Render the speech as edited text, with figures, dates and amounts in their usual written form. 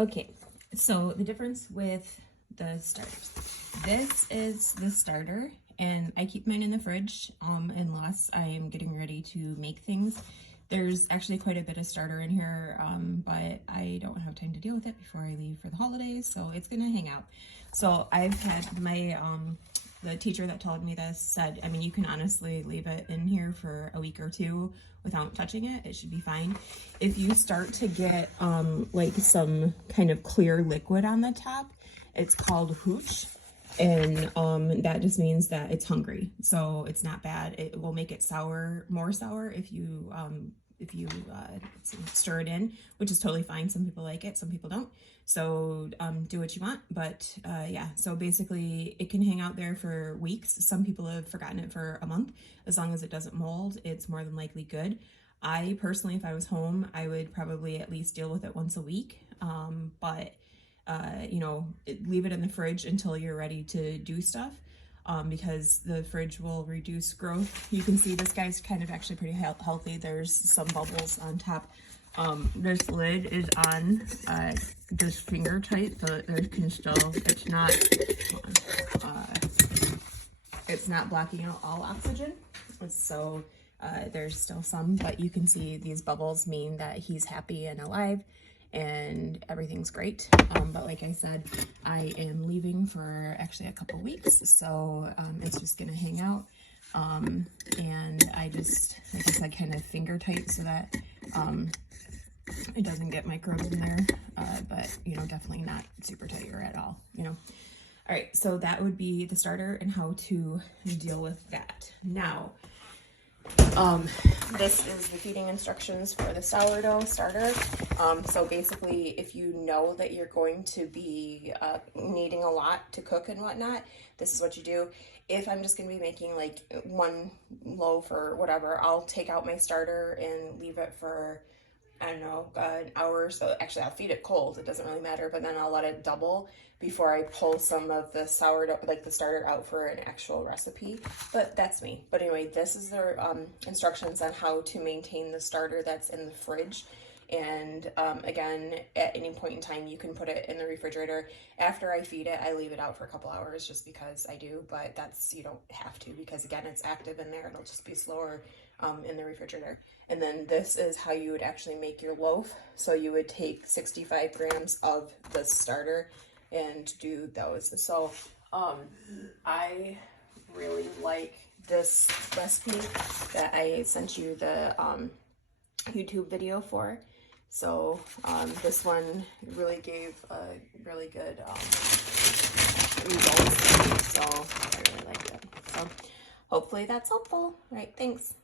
Okay, so the difference with the starters. This is the starter, and I keep mine in the fridge unless I am getting ready to make things. There's actually quite a bit of starter in here, but I don't have time to deal with it before I leave for the holidays, so it's gonna hang out. So I've had my, the teacher that told me this said, I mean, you can honestly leave it in here for a week or two without touching it. It should be fine. If you start to get like some kind of clear liquid on the top, it's called hooch. And that just means that it's hungry, so it's not bad. It will make it sour, more sour if you stir it in, which is totally fine. Some people like it, some people don't. So do what you want. But yeah, so basically it can hang out there for weeks. Some people have forgotten it for a month. As long as it doesn't mold, it's more than likely good. I personally, if I was home, I would probably at least deal with it once a week. But you know, leave it in the fridge until you're ready to do stuff, because the fridge will reduce growth. You can see this guy's kind of actually pretty healthy. There's some bubbles on top. This lid is on just finger tight, so there can still, it's not blocking out all oxygen. So there's still some, but you can see these bubbles mean that he's happy and alive and everything's great. But like I said, I am leaving for actually a couple weeks, so it's just gonna hang out. And I just, like I said, kind of finger tight so that it doesn't get microbes in there, but you know, definitely not super tight or at all, you know. All right, so that would be the starter and how to deal with that. Now, this is the feeding instructions for the sourdough starter. So basically, if you know that you're going to be needing a lot to cook and whatnot, this is what you do. If I'm just going to be making like one loaf or whatever, I'll take out my starter and leave it for, I don't know, an hour or so. Actually, I'll feed it cold. It doesn't really matter, but then I'll let it double before I pull some of the sourdough, like the starter, out for an actual recipe. But that's me. But anyway, this is their instructions on how to maintain the starter that's in the fridge. And again, at any point in time, you can put it in the refrigerator. After I feed it, I leave it out for a couple hours just because I do, but that's, you don't have to, because again, it's active in there. It'll just be slower in the refrigerator. And then this is how you would actually make your loaf. So you would take 65 grams of the starter and do those. So I really like this recipe that I sent you the YouTube video for. So this one really gave a really good results. So I really liked it. So hopefully that's helpful. All right, thanks.